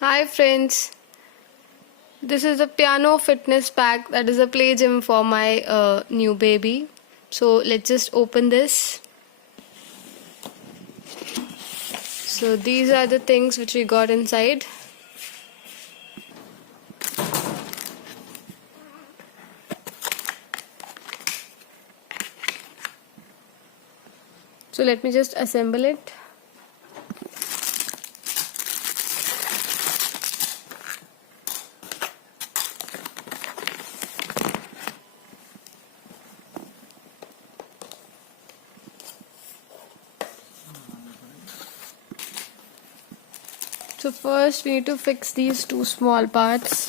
Hi friends, this is the piano fitness pack, that is a play gym for my new baby. So let's just open this. So these are the things which we got inside. So let me just assemble it. So first we need to fix these two small parts.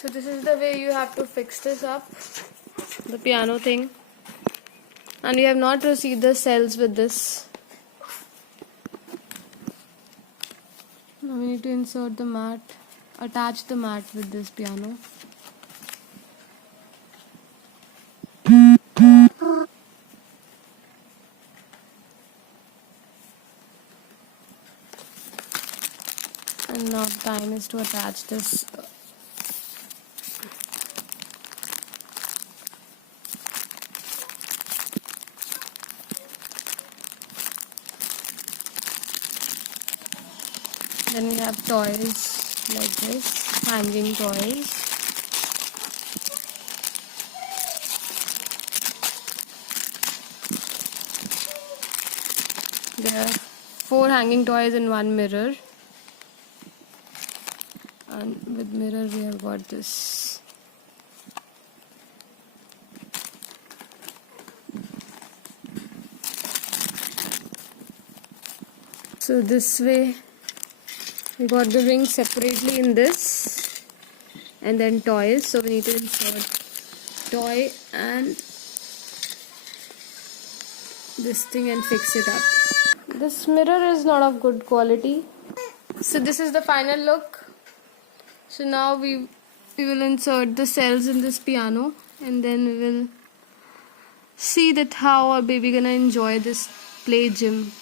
So this is the way you have to fix this up, the piano thing. And we have not received the cells with this. Now we need to insert the mat, attach the mat with this piano. And now the time is to attach this. Then we have toys like this, hanging toys. There are 4 hanging toys and 1 mirror. And with mirror we have got this. So this way we got the ring separately in this, and then toys. So we need to insert toy and this thing and fix it up. This mirror is not of good quality. So this is the final look. So now we will insert the cells in this piano, and then we will see that how our baby gonna enjoy this play gym.